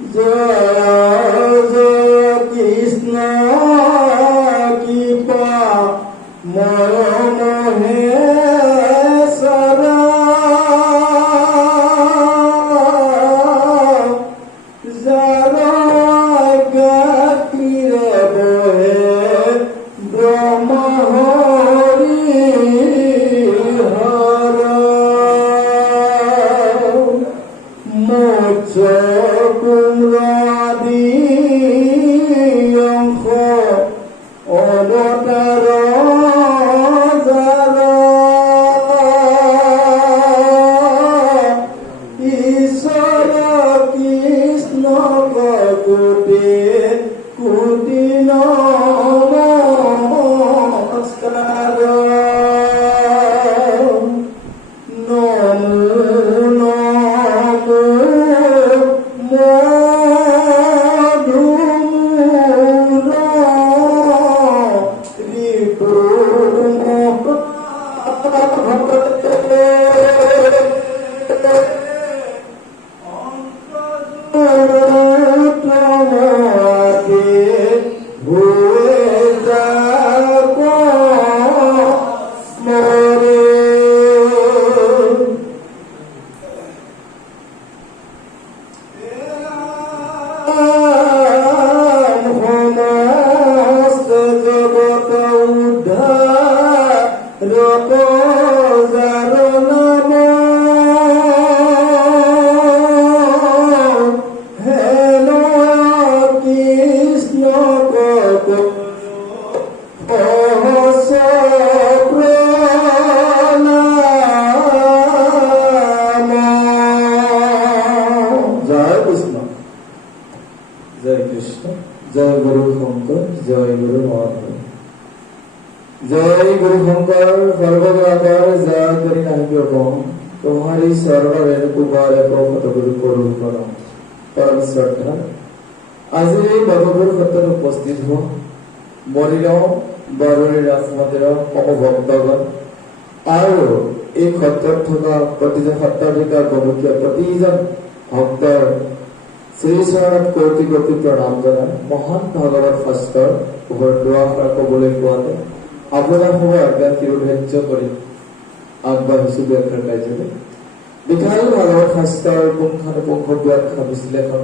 जय जय कृष्ण कृपा महेश्वरा जरा गतिर बहे ब्रह्म हरि हरा मोक्ष कुम्रादि अंश अवतार जरा ईश्वर कृष्ण कोटि कोटि नमस्कार जय गुरु शंकर सर्वग्राकार जय करी नाहिब्य तुम्हारी शरण रेणुकुमार प्रभत गुरु करुण परम श्रद्धा आज बाबुपुर क्षेत्र उपस्थित हो मरिगांव बारुणी राज मंदिर समभक्तगण और एक क्षेत्र थका प्रतिजन सत्ताधिकार गमुखिया प्रतिजन भक्तर श्री शरण कोटि कोटि प्रणाम जना महान भागवत शास्त्र दुआषार कबले कोते আপনার সময় আজ্ঞা চিরধার্য করে আগবাঢ়িছো ব্যাখ্যাৰ কাৰ্যলৈ বিশাল ভাগৱত শাস্ত্ৰৰ পুংখানুপুংখ ব্যাখ্যা বিশ্লেষণ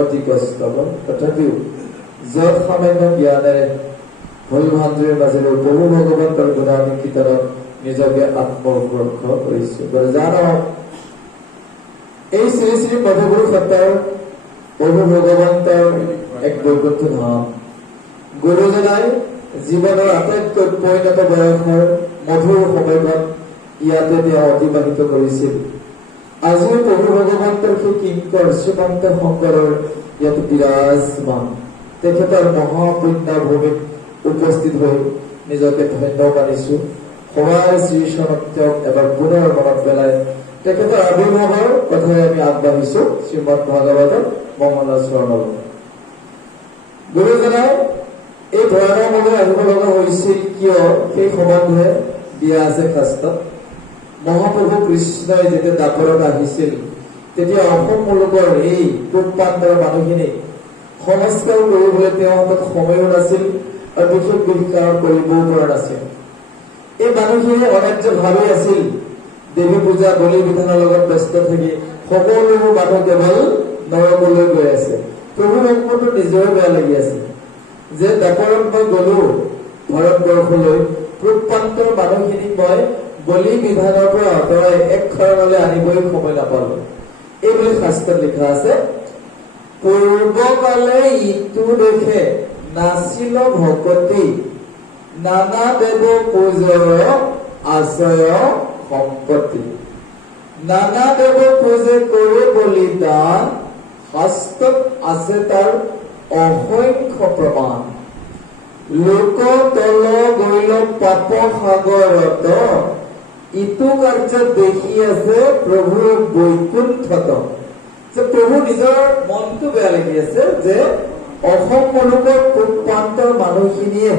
অতি কষ্টকৰ তথাপিও যত সামান্য জ্ঞানেৰে ভুল ভ্ৰান্তিৰ মাজেৰে প্ৰভু ভগৱন্তৰ গুণানুকীৰ্তনত কীৰ্তনত নিজকে আত্মপ্ৰকাশ কৰিছো জানো এই শ্ৰী শ্ৰী মধুগুৰু সত্ৰৰ প্ৰভু ভগৱন্তৰ এক বৈকুণ্ঠ ধাম গুৰুজনাই জীৱনৰ আটাইতকৈ পৈণত বয়সৰ মধুৰ সময়ত ইয়াতে তেওঁ অতিবাহিত কৰিছিল আজিও প্ৰভু ভগৱন্তৰ সেই কিংকৰ শ্ৰীমন্ত শংকৰৰ ইয়াত বিৰাজমান তেখেতৰ মহাপুণ্যভূমিত উপস্থিত হৈ নিজকে ধন্য মানিছো সবাৰ শ্ৰীচৰণত তেওঁক এবাৰ পুনৰ মনত পেলাই তেখেতৰ আবিৰ্ভাৱৰ কথাই আমি আগবাঢ়িছো শ্ৰীমদ ভাগৱতত মঙ্গল চৰণলৈ গুৰুজনাই এই ভয়ানকভাৱে আহিব লগা হৈছিল কিয় সেই সম্বন্ধে দিয়া আছে শাস্ত্ৰত মহাপ্ৰভু কৃষ্ণই যেতিয়া দাপৰত আহিছিল তেতিয়া অসম মুলুকৰ এই পূৰ্বাঞ্চলৰ মানুহখিনি সংস্কাৰ কৰিবলৈ তেওঁৰ হাতত সময়ো নাছিল আৰু বিশেষ বিকাশ কৰিবও পৰা নাছিল এই মানুহখিনি অনাৰ্যভাৱে আছিল দেৱী পূজা বলি বিধানৰ লগত ব্যস্ত থাকি সকলোবোৰ মানুহ কেৱল নৰকলৈ গৈ আছে প্ৰভু ভগৱন্তৰ নিজৰে বেয়া লাগি আছে যে দাপৰত মই গলো ভাৰতবৰ্ষলৈ পূৰ্বাঞ্চলৰ মানুহখিনিক মই বলি বিধানৰ পৰা আঁতৰাই এক কাৰণলৈ আনিবই সময় নাপালো এইবুলি শাস্ত্ৰত লিখা আছে পূৰ্বকালে ইটো দেশে নাছিল ভকতি নানা দেৱ পূজৰ আশ্ৰয় সম্পত্তি নানা দেৱ পূজে কৰে বলিদান শাস্ত্ৰত আছে তাৰ অসংখ্য প্ৰমাণ লোক তল গৈল পাপ সাগৰত ইটো কাৰ্য দেখি আছে প্ৰভু বৈকুণ্ঠত যে প্ৰভু নিজৰ মনটো বেয়া লাগি আছে যে অসম মুলুকৰ পূৰ্বাঞ্চলৰ মানুহখিনিয়ে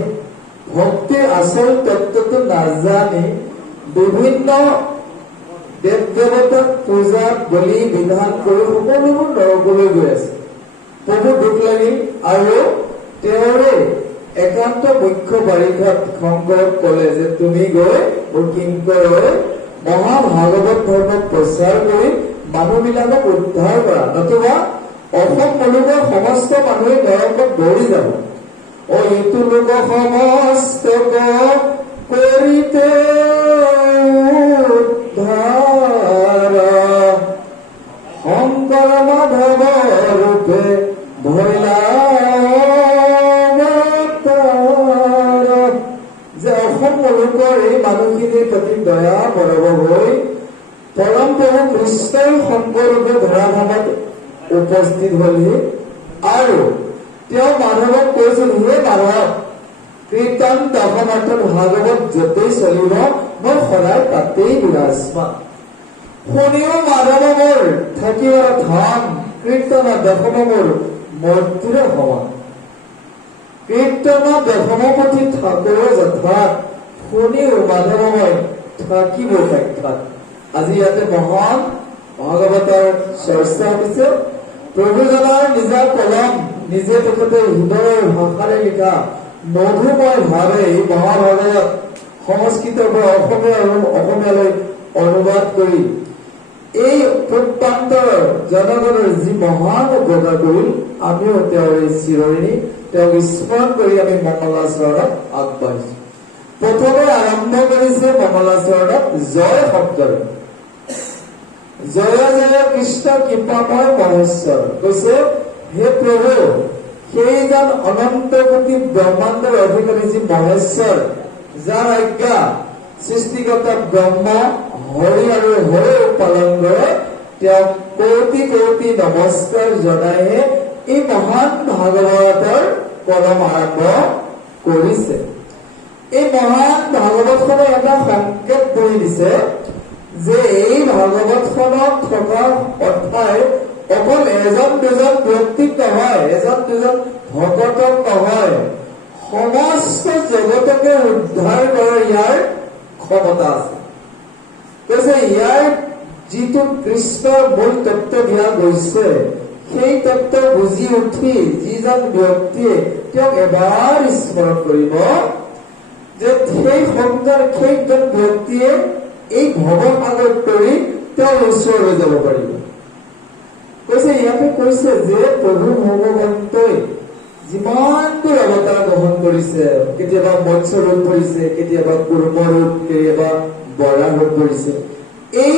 ভক্তিৰ আচল তত্ত্বটো নাজানি বিভিন্ন দেৱ দেৱতাক পূজা বলি বিধান কৰি সকলোবোৰ নৰকলৈ গৈ আছে বহু দুখ লাগিল আৰু তেওঁৰে একান্ত মুখ্য বাৰিষাত শংকৰক ক'লে যে তুমি গৈ কিংকৰ মহাভাগৱত ধৰ্মক প্ৰচাৰ কৰি মানুহবিলাকক উদ্ধাৰ কৰা, নতুবা অসম মুলুকৰ সমস্ত মানুহে নৰকত দৌৰি যাব। এইটো লোক সমস্তক কৰিতে উদ্ধাৰ শংকৰ মাধৱ ৰূপে ভৈলা যে অসম মুলুকৰ এই মানুহখিনিৰ প্ৰতি দয়া বৰব হৈ পৰম প্ৰভু কৃষ্ণই শংকৰৰূপে ধৰাধামত উপস্থিত হলহি আৰু তেওঁ মাধৱক কৈছিল, হে মাধৱ, কীৰ্তন দশমাৰ্থ ভাগৱত য'তেই চলিব মই সদায় তাতেই বিৰাজমান। শুনিও মাধৱ মোৰ থাকিবৰ ধাম কীৰ্তন দশম মোৰ মূৰ্তিৰে সমান। কীৰ্তন দশমপতি ঠাকুৰৰ যথাত শুনিও মাধৱ মই থাকিব সাক্ষাৎ। আজি ইয়াতে মহান ভাগৱতৰ চৰ্চা হৈছে। প্ৰভুজনাৰ নিজা কলম নিজে তেখেতে হৃদয়ৰ ভাষাৰে লিখা মধুময় ভাৱে এই মহাভাগৱত সংস্কৃতৰ পৰা অসমীয়ালৈ অনুবাদ কৰি এই প্ৰত্যন্তৰ জনগণৰ যি মহান উপকাৰ কৰিল, আমিও তেওঁৰ এই চিৰঋণী। তেওঁক স্মৰণ কৰি আমি মংগলাচৰণত আগবাঢ়িছো। প্ৰথমে আৰম্ভ কৰিছে মংগলাচৰণত জয় শব্দৰে। জয় জয় কৃষ্ণ কৃপাময় মহেশ্বৰ। কৈছে, হে প্ৰভু, সেইজন অনন্ত কোটি ব্ৰহ্মাণ্ডৰ অধিকাৰী যি মহেশ্বৰ, যাৰ আজ্ঞা সৃষ্টিকৰ্তা ব্ৰহ্মা হৰি আৰু হৰে পালন কৰে, তেওঁক কোটি কোটি নমস্কাৰ জনাইহে এই মহান ভাগৱতৰ কলম আৰম্ভ কৰিছে। এই মহান ভাগৱতখনে এটা সংকেত কৰি দিছে যে এই ভাগৱতখনত থকা কথাই অকল এজন দুজন ব্যক্তিক নহয়, এজন দুজন ভকতক নহয়, সমস্ত জগতকে উদ্ধাৰ কৰাৰ ইয়াৰ ক্ষমতা আছে। কৈছে ইয়াৰ যিটো কৃষ্ণৰ মূল তত্ত্ব দিয়া গৈছে, সেই তত্ত্ব বুজি উঠি যিজন ব্যক্তিয়ে তেওঁক এবাৰ স্মৰণ কৰিব, যে সেইজন ব্যক্তিয়ে এই ভৱসাগৰ তৰি তেওঁৰ ওচৰলৈ যাব পাৰিব। কৈছে ইয়াতে কৈছে যে প্ৰভু ভগৱন্তই যিমানবোৰ অৱতাৰ গ্ৰহণ কৰিছে, কেতিয়াবা মৎস্য ৰূপ ধৰিছে, কেতিয়াবা কুৰ্ম ৰূপ, কেতিয়াবা বৰাহ ৰূপ ধৰিছে। এই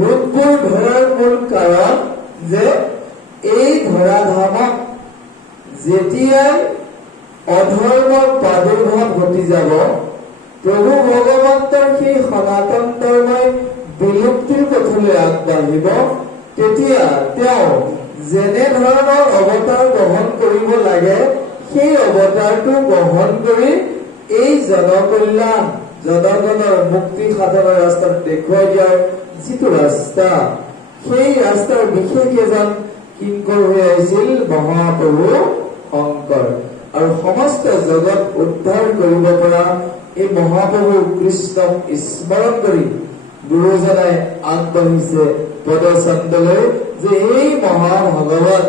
ৰূপবোৰ ধৰাৰ মূল কাৰণ যে এই ধৰাধামত যেতিয়াই অধৰ্মৰ প্ৰাদুৰ্ভাৱ ঘটি যাব, প্ৰভু ভগৱন্তৰ সেই সনাতন ধৰ্মই বিলুপ্তিৰ পথলৈ আগবাঢ়িব, তেতিয়া তেওঁ যেনে ধৰণৰ অৱতাৰ গ্ৰহণ কৰিব লাগে, সেই অৱতাৰটো গ্ৰহণ কৰি এই জনকল্যাণ, জনগণৰ মুক্তি সাধনৰ ৰাস্তাত দেখুৱাই দিয়াৰ যিটো ৰাস্তা, সেই ৰাস্তাৰ বিশেষ এজন কিংকৰ হৈ আহিছিল মহাপ্ৰভু শংকৰ। আৰু সমস্ত জগত উদ্ধাৰ কৰিব পৰা এই মহাপ্ৰভু কৃষ্ণক স্মৰণ কৰি গুৰুজনাই আগবাঢ়িছে পদচন্দলৈ, যে এই মহাভাগৱত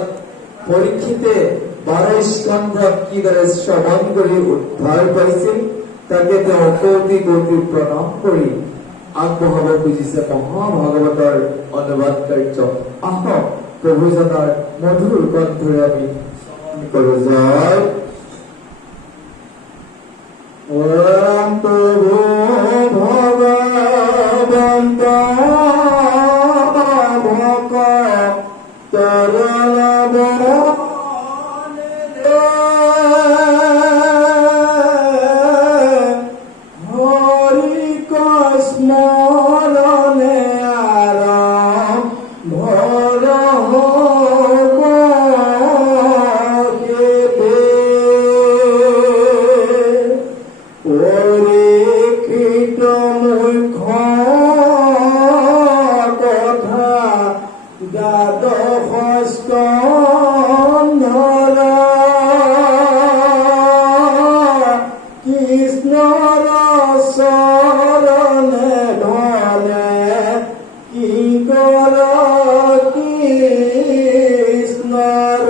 পৰীক্ষিতে 12 স্কন্ধক কিদৰে শ্ৰৱণ কৰি উদ্ধাৰ পাইছিল, তাকে তেওঁ কোটি কোটি প্ৰণাম কৰি আগবঢ়াব খুজিছে মহাভাগৱতৰ অনুবাদ কাৰ্য। আহক প্ৰভুজনাৰ মধুৰ কণ্ঠৰে আমি কৰো জয়। প্ৰভু ভগৱন্ত Kৃষ্ণৰ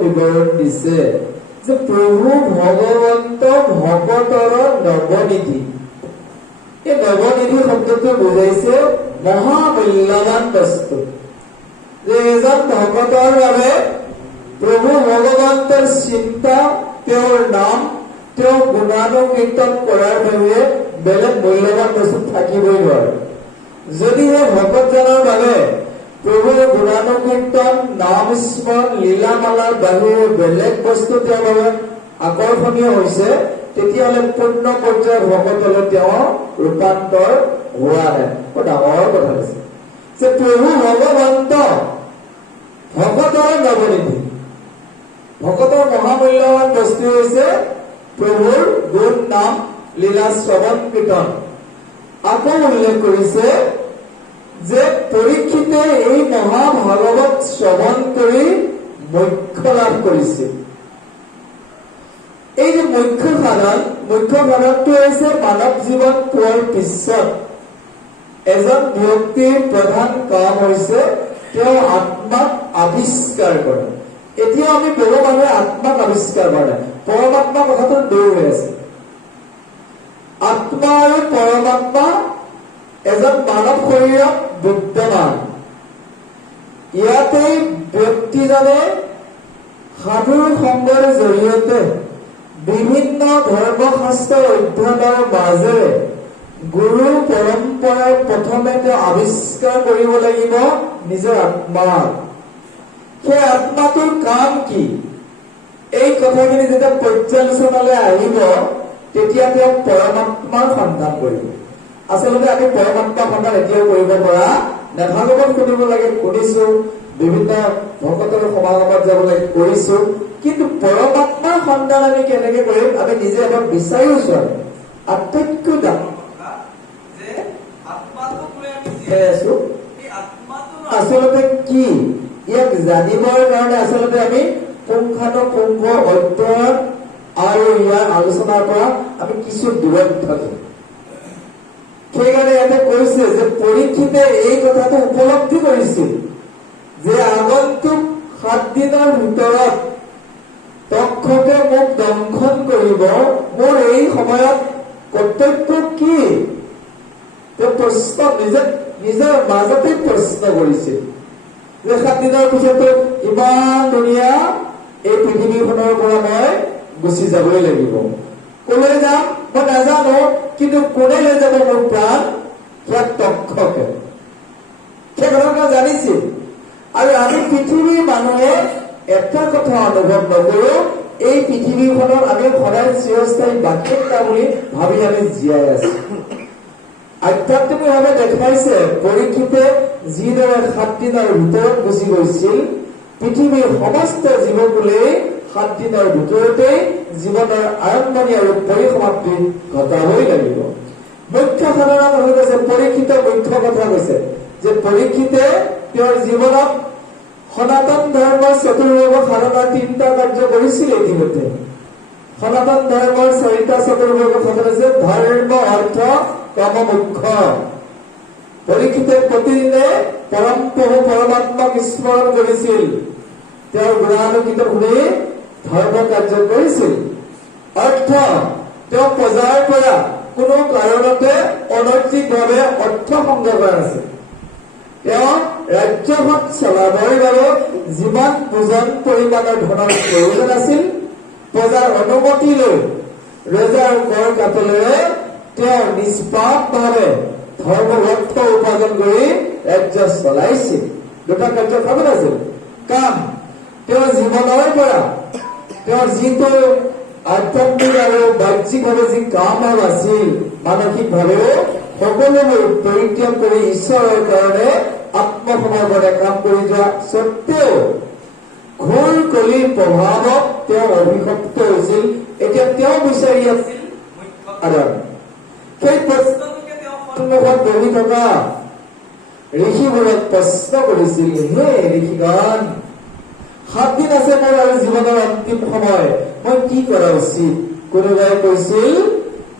বিৱৰণ দিছে যে প্ৰভু ভগৱন্ত ভকতৰ নৱনিধি। এই নৱনিধি শব্দটো বুজাইছে মহামূল্যৱান বস্তু, যে এজন ভকতৰ বাবে প্ৰভু ভগৱন্তৰ চিন্তা, তেওঁৰ নাম, তেওঁ গুণানুকীৰ্তন কৰাৰ বাবে বেলেগ মূল্যৱান বস্তু থাকিবই নোৱাৰে। যদিহে ভকতজনৰ বাবে প্ৰভুৰ গুণানুকীৰ্তন, নাম স্মৰণ, লীলামালাৰ বাহিৰে বেলেগ বস্তু তেওঁৰ বাবে আকৰ্ষণীয় হৈছে, তেতিয়াহ'লে পূৰ্ণ পৰ্যায়ৰ ভকতলৈ তেওঁ ৰূপান্তৰ হোৱা নাই। বৰ ডাঙৰ কথা হৈছে যে প্ৰভু ভগৱন্ত ভকতৰ নৱনিধি। ভকতৰ মহামূল্যৱান বস্তু হৈছে প্ৰভুৰ গুণ, নাম, লীলা, শ্ৰৱণ, কীৰ্তন। আকৌ উল্লেখ কৰিছে যে পৰীক্ষিতে এই মহাভাগৱত শ্ৰৱণ কৰি মোক্ষ লাভ কৰিছিল। এই যে মুখ্য সাধনটো হৈছে মানৱ জীৱন পোৱাৰ পিছত এজন ব্যক্তিৰ প্ৰধান কাম হৈছে তেওঁ আত্মাক আৱিষ্কাৰ কৰে। এতিয়া আমি বহু মানুহে আত্মাক আৱিষ্কাৰ কৰে, পৰমাত্মা কথাটো দূৰ হৈ আছে। আত্মা আৰু পৰমাত্মা এজন মানৱ শৰীৰত বিদ্যমান। ইয়াতে ব্যক্তিজনে সাধুৰ সংগৰ জৰিয়তে বিভিন্ন ধৰ্মশাস্ত্ৰ অধ্যয়নৰ মাজেৰে গুৰু পৰম্পৰাৰ প্ৰথমে তেওঁ আৱিষ্কাৰ কৰিব লাগিব নিজৰ আত্মাক। সেই আত্মাটোৰ কাম কি, এই কথাখিনি যেতিয়া পৰ্যালোচনালৈ আহিব, তেতিয়া তেওঁ পৰমাত্মাৰ সন্ধান কৰিব। আচলতে আমি পৰমাত্মাৰ সন্ধান এতিয়াও কৰিব পৰা নাই। ভাগৱত শুনিব লাগে, শুনিছো, বিভিন্ন ভকতৰ সমাগমত যাব লাগে, কৰিছো, কিন্তু পৰমাত্মাৰ সন্ধান আমি কেনেকে কৰিম আমি নিজে এবাৰ বিচাৰিও চোৱা নাই। আটাইতকৈ ডাঙৰ কথা যে আত্মাটোক লৈ আমি জীয়াই আছো, এই আত্মাটো আচলতে কি, ইয়াক জানিবৰ কাৰণে আচলতে আমি পুংখানুপুংখ অধ্যয়ন আৰু ইয়াৰ আলোচনাৰ পৰা আমি কিছু দূৰত থাকো। সেইকাৰণে ইয়াতে কৈছে যে পৰীক্ষিতে এই কথাটো উপলব্ধি কৰিছিল যে আগন্তুক 7 দিনৰ ভিতৰত তক্ষকে মোক দংশন কৰিব, মোৰ এই সময়ত কৰ্তব্য কি? তেওঁ প্ৰশ্ন নিজৰ মাজতে প্ৰশ্ন কৰিছিল যে 7 দিনৰ পিছতো ইমান ধুনীয়া এই পৃথিৱীখনৰ পৰা মই গুচি যাবই লাগিব। কলৈ যাম মই নাজানো, কিন্তু কোনে লৈ যাব মোৰ প্ৰাণ? সেয়া তক্ষকে। সেই কথা জানিছিল। আৰু আমি পৃথিৱীৰ মানুহে এটা কথা অনুভৱ নকৰো, এই পৃথিৱীখনত আমি সদায় চিৰস্থায়ী বাসিন্দা বুলি ভাবি আমি জীয়াই আছো। আধ্যাত্মিকভাৱে দেখাইছে পৰীক্ষিতে যিদৰে 7 দিনৰ ভিতৰত গুচি গৈছিল, পৃথিৱীৰ সমস্ত জীৱকুলে 7 দিনৰ ভিতৰতে জীৱনৰ আৰম্ভণি আৰু পৰিসমাপ্তি ঘটাবই লাগিব। মুখ্য সাধনা কথা কৈছে, পৰীক্ষিত মুখ্য কথা কৈছে যে পৰীক্ষিতে তেওঁৰ জীৱনত সনাতন ধৰ্মৰ চতুৰ্বৰ্গ সাধনাৰ 3টা কাৰ্য কৰিছিল। ইতিমধ্যে সনাতন ধৰ্মৰ 4টা চতুৰ্বৰ্গ সাধন আছে ধৰ্ম, অৰ্থ, কাম, মোক্ষ। পৰীক্ষিতে প্ৰতিদিনে পৰম প্ৰভু পৰমাত্মাক স্মৰণ কৰিছিল, তেওঁৰ গুণানুকীৰ্তন শুনি ধৰ্ম কাৰ্য কৰিছিল। অৰ্থ, তেওঁ প্ৰজাৰ পৰা কোনো কাৰণতে অনৈতিকভাৱে অৰ্থ সংগ্ৰহ কৰা নাছিল। তেওঁ ৰাজ্যখন চলাবৰ বাবে যিমান ওজন পৰিমাণৰ ধনৰ প্ৰয়োজন আছিল, প্ৰজাৰ অনুমতি লৈ ৰজাৰ কৰ কাটলেৰে তেওঁ নিষ্পাপভাৱে ধৰ্ম অৰ্থ উপাৰ্জন কৰি ৰাজ্য চলাইছিল। 2টা কাৰ্য খাব আছিল। কাম, তেওঁৰ জীৱনৰ পৰা তেওঁৰ যিটো আধ্যাত্মিক আৰু বাহ্যিকভাৱে যি কাম আছিল, মানসিকভাৱেও সকলোবোৰ পৰিত্যাগ কৰি ঈশ্বৰৰ কাৰণে আত্মসমৰ্পণে কাম কৰি যোৱা স্বত্তেও ঘোৰ কলিৰ প্ৰভাৱত তেওঁ অভিশপ্ত হৈছিল। এতিয়া তেওঁ বিচাৰি আছিল মুখ্য সাধন। সেই প্ৰশ্নটোকে তেওঁ সন্মুখত বহি থকা ঋষিবোৰক প্ৰশ্ন কৰিছিল, হে ঋষিগণ, 7 দিন আছে মোৰ আৰু জীৱনৰ অন্তিম সময়, মই কি কৰা উচিত? কোনোবাই কৈছিল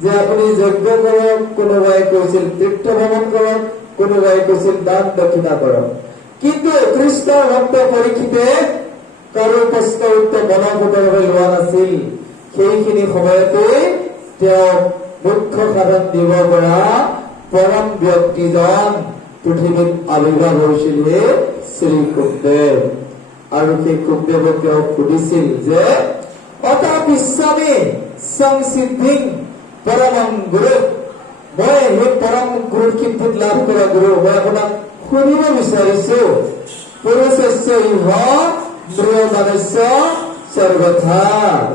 যে আপুনি যজ্ঞ কৰক, কোনোবাই কৈছিল তীৰ্থ ভ্ৰমণ কৰক, কোনোবাই কৈছিল দান দক্ষিণা কৰক। কিন্তু কৃষ্ণৰ ভক্ত পৰীক্ষিতে কাৰো প্ৰশ্নৰ উত্তৰ মনোভূতভাৱে লোৱা নাছিল। সেইখিনি সময়তে তেওঁ মুখ্য সাধন দিব পৰা পৰম ব্যক্তিজন পৃথিৱীত আৱিৰ্ভাৱ হৈছিল শ্ৰী সুখদেৱ। আৰু সেই সুখদেৱক তেওঁ সুধিছিল যে অতাপিস্বামী সংসিদ্ধিং পৰমং গুৰু, মই সেই পৰম গুৰুৰ সিদ্ধিত লাভ কৰা গুৰু, মই আপোনাক শুনিব বিচাৰিছো। পুৰুষস্য ইহ মৃয়মানস্য সৰ্বথা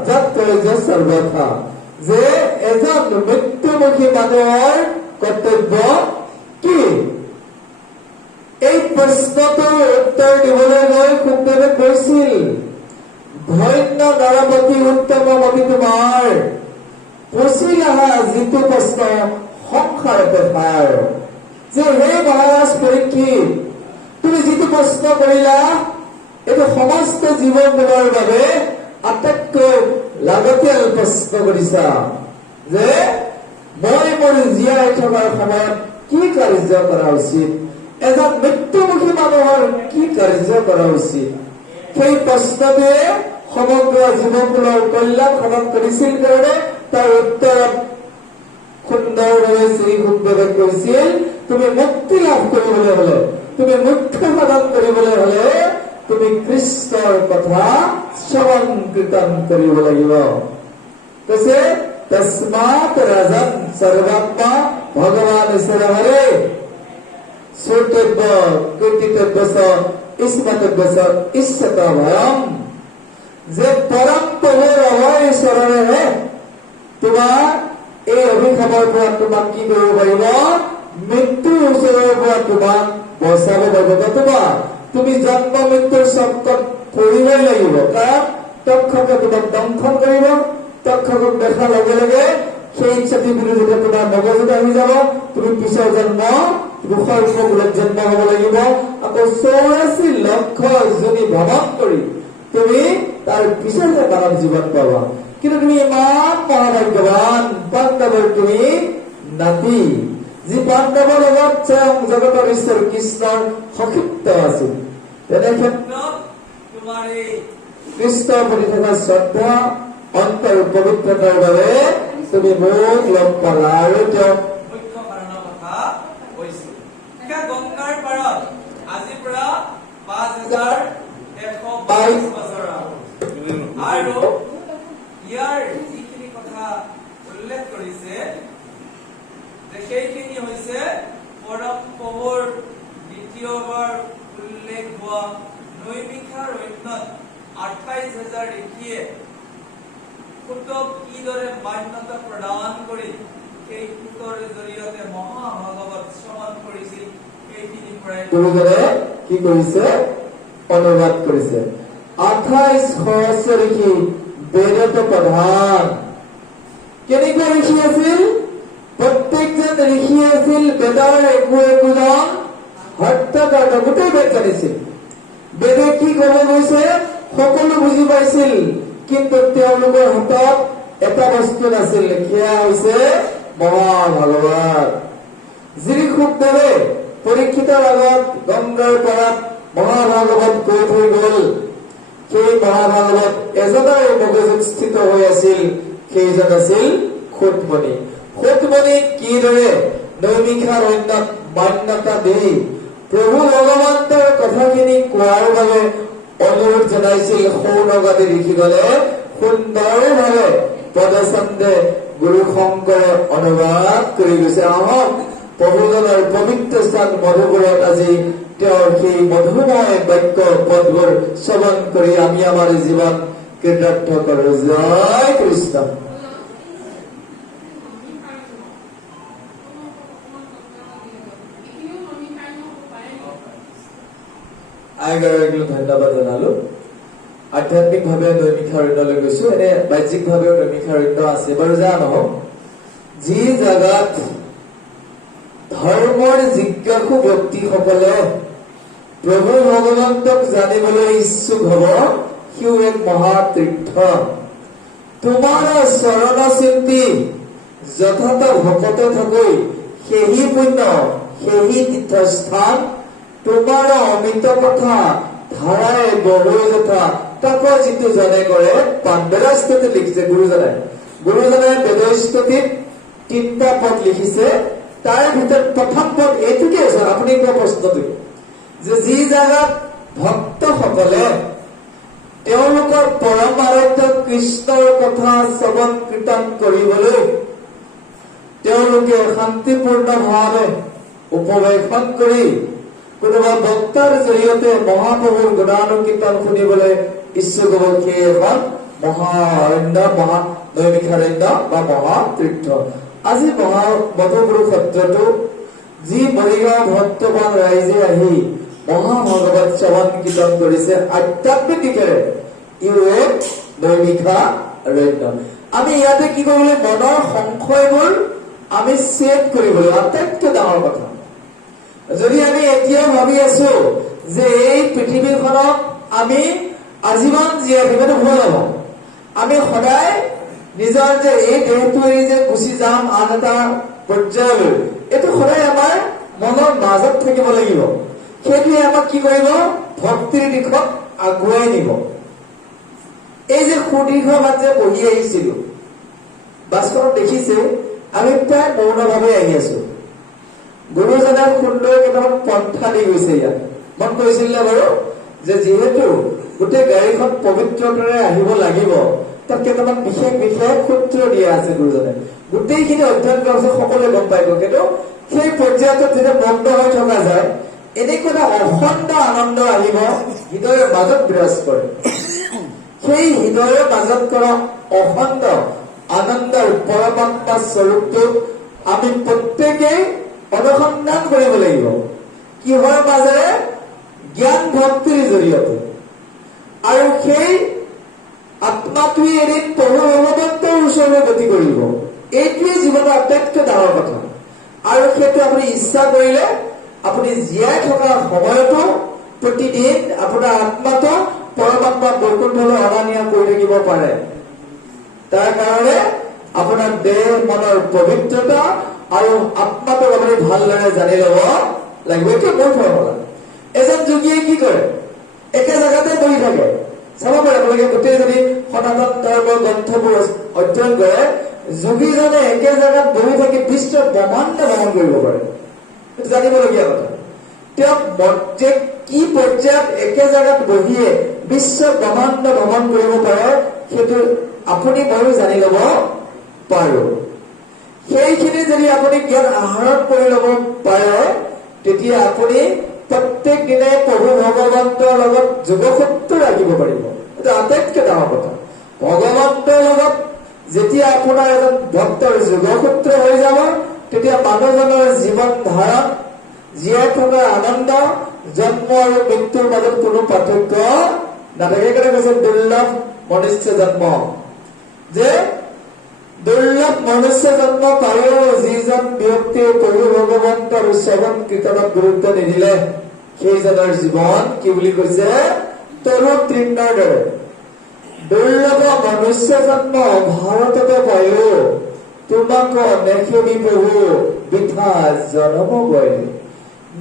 যৎ সৰ্বথা, যে এজন মৃত্যুমুখী মানুহৰ কৰ্তব্য কি? এই প্ৰশ্নটোৰ উত্তৰ দিবলৈ গৈ সুখদেৱে কৈছিল, ধন্য নৰপতি উত্তমমতি তোমাৰ, পচিল অহা যিটো প্ৰশ্ন সংসাৰতে ভাৰ, যে হে মহাৰাজ পৰীক্ষিত, তুমি যিটো প্ৰশ্ন কৰিলা এইটো সমস্ত জীৱনবোৰৰ বাবে আটাইতকৈ লাগতিয়াল প্ৰশ্ন কৰিছা, যে মই মোৰ জীয়াই থকাৰ সময়ত কি কাৰ্য কৰা উচিত, এজন মৃত্যুমুখী মানুহৰ কি কাৰ্য কৰা উচিত। সেই প্ৰশ্নটোৱে সমগ্ৰ জীৱকুলৰ কল্যাণ সাধন কৰিছিল কাৰণে তাৰ উত্তৰত সুন্দৰভাৱে শ্ৰী সুখদেৱে কৈছিল, তুমি মুক্তি লাভ কৰিবলৈ হলে, তুমি মুখ্য সাধন কৰিবলৈ হলে তুমি কৃষ্ণৰ কথা শ্ৰৱণ কীৰ্তন কৰিব লাগিব। কৈছে তস্মাৎ ৰাজন সৰ্বাত্মা ভগৱান ঈশ্বৰে শ্ৰোতব্য কীৰ্তিতব্য স্মতব্য ইচ্ছত ভয়ম, যে পৰম প্ৰভুৰ অভয় চৰণেহে তোমাৰ এই অভিশাপৰ পৰা তোমাক কি কৰিব পাৰিব, মৃত্যুৰ ওচৰৰ পৰা তোমাক বচাব পাৰিব। নতুবা তুমি জন্ম মৃত্যুৰ চক্ৰত পৰিবই লাগিব, কাৰণ তক্ষকে তোমাক দংশন কৰিব। তক্ষকক দেখাৰ লগে লগে সেই ইচ্ছাটি বিৰোধী তোমাৰ মগজুত আহি যাব, তুমি পিছৰ জন্ম দুখৰ উপকূলত জন্ম হব লাগিব, আকৌ 84 লক্ষ জনী ভ্ৰমণ কৰি তুমি তাৰ পিছতহে মানৱ জীৱন পাবা। কিন্তু তুমি ইমান মহাভাগ্যৱান, পাণ্ডৱৰ তুমি নাতি, যি পাণ্ডৱৰ লগত স্বয়ং জগতৰ ঈশ্বৰ কৃষ্ণৰ সক্ষিপ্ত আছিল। তেনে ক্ষেত্ৰত তোমাৰ এই কৃষ্ণৰ প্ৰতি থকা শ্ৰদ্ধা অন্তৰ পবিত্ৰতাৰ বাবে তুমি মোক লগ পালা। আৰু তেওঁ মুখ্য কাৰণৰ কথা কৈছিল। গংগাৰ পাৰত আজিৰ পৰা 5122 বছৰ আৰু ইয়াৰ যিখিনি কথা উল্লেখ কৰিছে যে সেইখিনি হৈছে পৰম প্ৰভুৰ দ্বিতীয়বাৰ উল্লেখ হোৱা নৈমিষাৰ অন্যত 28,000 ঋষিয়ে সুতক কিদৰে মান্যতা প্ৰদান কৰি সেই সুতৰ জৰিয়তে মহাভাগৱত শ্ৰৱণ কৰিছিল, সেইখিনি পৰাই গুৰুজনে কি কৰিছে, অনুবাদ কৰিছে। 28 সহস্ৰ ঋষি বেদত প্ৰধান। কেনেকুৱা ঋষি আছিল? প্ৰত্যেকজন ঋষি আছিল বেদৰ একোজন হত্যাকাণ্ড, গোটেই বেদ জানিছিল। বেদে কি কব গৈছে সকলো বুজি পাইছিল, কিন্তু তেওঁলোকৰ হাতত এটা বস্তু নাছিল, সেয়া হৈছে মহাভাগৱত। যি সুখদেৱে পৰীক্ষিতৰ আগত গংগাৰ পাৰত মহাভাগৱত কৈ থৈ গল, সেই মহাভাগৱত এজনৰ মগজুত স্থিত হৈ আছিল, সেইজন আছিল সুতমণি। সুতমণিক কিদৰে নৈমিষাৰ অন্যত মান্যতা দি প্ৰভু ভগৱন্তৰ কথাখিনি কোৱাৰ বাবে অনুৰোধ জনাইছিল সৌনকাদি ঋষিগণে, সুন্দৰভাৱে পদচন্দে গুৰু শংকৰে অনুবাদ কৰি গৈছে। আহক প্ৰভুজনৰ পবিত্ৰ স্থান মধুপুৰত আজি তেওঁৰ সেই মধুময় বাক্য পদবোৰ শ্ৰৱণ কৰি আমি আমাৰ জীৱন কৃতাৰ্থ কৰো। জয় কৃষ্ণ। আইগৰাকীলৈ ধন্যবাদ জনালো। আধ্যাত্মিকভাৱে নৈমিষাৰণ্যলৈ গৈছো, এনে বাহ্যিকভাৱেও নৈমিষাৰণ্য আছে বাৰু, যা নহওক। যি জাগাত ধৰ্মৰ জিজ্ঞাসু ব্যক্তিসকলে প্ৰভু ভগৱন্তক জানিবলৈ ইচ্ছুক হব, সিও এক মহাতীৰ্থ। তোমাৰ চৰণ চিন্তি যথাৰ্থ ভকত থাকৈ সেহি পুণ্য সেহি তীৰ্থস্থান, তোমাৰ অমিত কথা ধাৰাই বহৈ যথা তাকো যিটো জনে কৰে পাণ্ডৰাস্তুতি লিখিছে গুৰুজনে বেদস্তুতিত 3টা পদ লিখিছে তাৰ ভিতৰত প্ৰথম পদ এইটোকে আছে আপুনি কোৱা প্ৰশ্নটো যে যি জাগাত ভক্তসকলে তেওঁলোকৰ পৰমাৰাধ্য কৃষ্ণৰ কথা শ্ৰৱণ কীৰ্তন কৰিবলৈ তেওঁলোকে শান্তিপূৰ্ণভাৱে উপবেশন কৰি কোনোবা বক্তাৰ জৰিয়তে মহাপ্ৰভুৰ গুণানুকীৰ্তন শুনিবলৈ ইচ্ছুক হ'ব সেই এখন মহাৰণ্য মহানৈমিষাৰণ্য বা মহাতীৰ্থ আজি মধুগুৰু ক্ষেত্ৰতো যি মৰিগাঁও ভক্তবান ৰাইজে আহি মহাভাগৱত শ্ৰৱণ কীৰ্তন কৰিছে আধ্যাত্মিক দিশেৰে নৈমিষাৰণ্য আমি ইয়াতে কি কৰিবলৈ মনৰ সংশয়বোৰ আমি ছেভ কৰিবলৈ আটাইতকৈ ডাঙৰ কথা যদি আমি এতিয়া ভাবি আছো যে এই পৃথিৱীখনক আমি আজীৱন জীয়াই থাকিবলৈ ভুল হ'ব আমি সদায় নিজৰ যে এই দেহটো এৰি যে গুচি যাম আন এটা পৰ্যায়লৈ এইটো সদায় আমাৰ মনৰ মাজত থাকিব লাগিব সেইটোৱে আমাক কি কৰিব ভক্তিৰ দিশত আগুৱাই নিব এই যে সুদীৰ্ঘ মাজে বহি আহিছিলো বাছখনত দেখিছে আমি প্ৰায় মৌনভাৱে আহি আছো গুৰুজনাৰ সুন্দৰ কেইটামান পন্থা দি গৈছে ইয়াত মন কৰিছিলে বাৰু যে যিহেতু গোটেই গাড়ীখন পবিত্ৰতাৰে আহিব লাগিব তাত কেইটামান বিশেষ সূত্ৰ দিয়া আছে গুৰুজনে গোটেইখিনি অধ্যয়ন কৰাৰ পিছত সকলোৱে গম পাই গ'ল কিন্তু সেই পৰ্যায়ত যেতিয়া মগ্ন হৈ থকা যায় এনেকুৱা এটা অখণ্ড আনন্দ আহিব হৃদয়ৰ মাজত বিৰাজ কৰে সেই হৃদয়ৰ মাজত কৰা অখণ্ড আনন্দৰ পৰমাত্মা স্বৰূপটো আমি প্ৰত্যেকেই অনুসন্ধান কৰিব লাগিব কিহৰ মাজেৰে জ্ঞান ভক্তিৰ জৰিয়তে আৰু সেই আত্মাটোৱে এদিন প্ৰভু ভগৱন্তৰ ওচৰলৈ গতি কৰিব এইটোৱে জীৱনৰ আটাইতকৈ ডাঙৰ কথা আৰু সেইটো আপুনি ইচ্ছা কৰিলে আপুনি জীয়াই থকা সময়তো প্ৰতিদিন আপোনাৰ আত্মাটো পৰমাত্মা বৈকুণ্ঠলৈ অনা নিয়া কৰি থাকিব পাৰে তাৰ কাৰণে আপোনাৰ দেহ মনৰ পবিত্ৰতা আৰু আত্মাটোক আপুনি ভালদৰে জানি ল'ব লাগিব এইটো মোৰ ফৰ্মুলা এজন যোগীয়ে কি কৰে একে জেগাতে বহি থাকে চাব পাৰে আপোনালোকে গোটেই যদি সনাতন ধৰ্মৰ গ্ৰন্থবোৰ অধ্যয়ন কৰে যোগীজনে একে জেগাত বহি থাকি বিশ্ব ব্ৰহ্মাণ্ড ভ্ৰমণ কৰিব পাৰে এইটো জানিবলগীয়া কথা তেওঁ কি পৰ্যায়ত একে জেগাত বহিয়ে বিশ্ব ব্ৰহ্মাণ্ড ভ্ৰমণ কৰিব পাৰে সেইটো আপুনি ময়ো জানি ল'ব পাৰো সেইখিনি যদি আপুনি জ্ঞান আহৰণ কৰি ল'ব পাৰে তেতিয়া আপুনি প্ৰত্যেক দিনে প্ৰভু ভগৱন্তৰ লগত যোগসূত্ৰ ৰাখিব পাৰিব এইটো আটাইতকৈ ডাঙৰ কথা ভগৱন্তৰ লগত যেতিয়া আপোনাৰ এজন ভক্তৰ যোগসূত্ৰ হৈ যাব তেতিয়া মানুহজনৰ জীৱন ধাৰণ জীয়াই থকাৰ আনন্দ জন্ম আৰু মৃত্যুৰ মাজত কোনো পাৰ্থক্য নাথাকে কাৰণে কৈছে দুৰ্লভ মনুষ্য জন্ম যে দুৰ্লভ মনুষ্য জন্ম পালেও যিজন ব্যক্তিয়ে প্ৰভু ভগৱন্তৰ শ্ৰৱণ কীৰ্তনত গুৰুত্ব নিদিলে সেইজনৰ জীৱন কি বুলি কৈছে তৰু তৃণৰ দৰে দুৰ্লভ মনুষ্য জন্ম ভাৰততে পালেও তোমাক নেখেবি প্ৰভু বৃথা জনম বইলে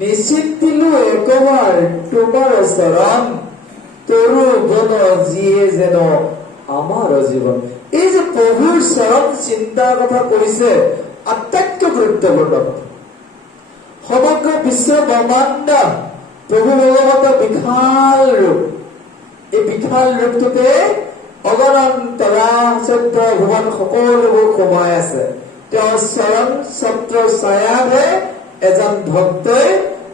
নিচিন্তিলো একবাৰ তোমাৰ চৰণ তৰু বন যিয়ে যেন আমাৰ জীৱন এই যে প্ৰভুৰ চৰণ চিন্তাৰ কথা কৈছে আটাইতকৈ গুৰুত্বপূৰ্ণ কথা সমগ্ৰ বিশ্ব ব্ৰহ্মাণ্ড প্ৰভু ভগৱন্তৰ বিশাল ৰূপ এই বিশাল ৰূপটোতে অগণন্তৰা চক্ৰ ভুৱন সকলোবোৰ সোমাই আছে তেওঁৰ চৰণ ছত্ৰৰ ছায়াতহে এজন ভক্তই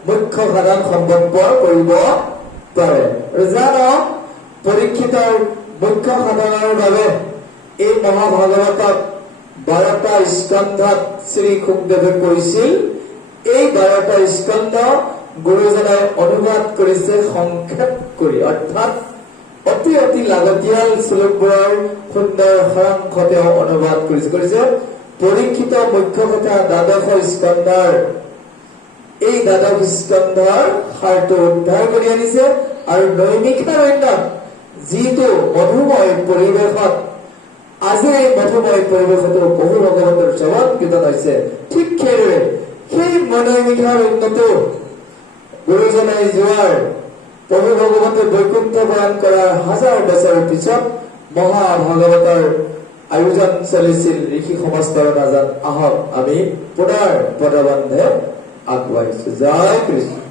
মুখ্য সাধন সম্ভৱপৰ কৰিব পাৰে জানক পৰীক্ষিতৰ মুখ্য সাধনৰ বাবে এই মহাভাগৱতক 12টা স্কন্ধত শ্ৰী শুকদেৱে কৈছিল এই 12টা স্কন্ধ গুৰুজনাই অনুবাদ কৰিছে সংক্ষেপ কৰি অৰ্থাৎ অতি অতি লাগতিয়াল শ্লোকবোৰৰ সুন্দৰ সাৰাংশ তেওঁ অনুবাদ কৰিছে পৰীক্ষিত মুখ্য কথা দ্বাদশ স্কন্ধৰ এই দ্বাদশ স্কন্ধৰ সাৰটো উদ্ধাৰ কৰি আনিছে আৰু নৈমিষাৰণ্যত যিটো মধুময় পৰিৱেশত আজি এই মধুময় পৰিৱেশতো প্ৰভু ভগৱন্তৰ শ্ৰৱণ কীৰ্তন হৈছে ঠিক সেইদৰে সেই নৈমিষাৰণ্যতো গুৰুজনাই যোৱাৰ প্ৰভু ভগৱতে বৈকুণ্ঠ বৰণ কৰাৰ হাজাৰ বছৰৰ পিছত মহাভাগৱতৰ আয়োজন চলিছিল ঋষি সমাজৰ মাজত। আহক আমি পুনৰ পদবন্ধে আগুৱাইছো। জয় কৃষ্ণ।